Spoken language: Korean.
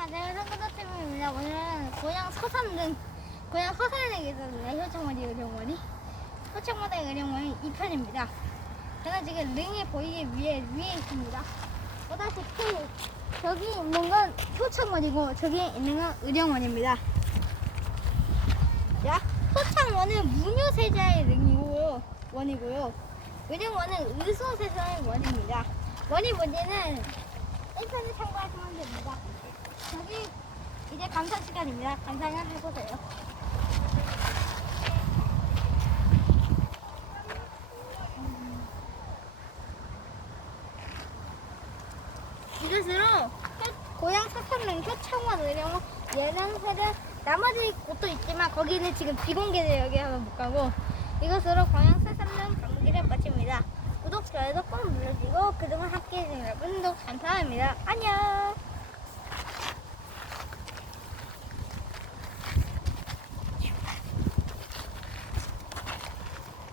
안녕하세요. 성구도팀입니다. 오늘은 고향 서산릉, 고향 서산에 계시는 효창머리 의령머리, 효창머리 의령머리 2편입니다. 저는 지금 릉이 보이기 위해 위에 있습니다. 보다시피 저기 있는 건 효창원이고 저기 있는 건 의령원입니다. 자, 효창원은 무녀세자의 릉이고요, 원이고요. 의령원은 의소세자의 원입니다. 원이 뭔지는 1편을 참고하시면 됩니다. 이제 감사 시간입니다. 감상을 해보세요. 이것으로 효- 고향 사천릉 효창원 의령 예능회는 나머지 곳도 있지만 거기는 지금 비공개돼요. 여기 하면 못 가고 이것으로 고향 사천릉 경기를 마칩니다. 구독, 좋아요 꼭 눌러주시고 그동안 함께해 주신 여러분 감사합니다. 안녕!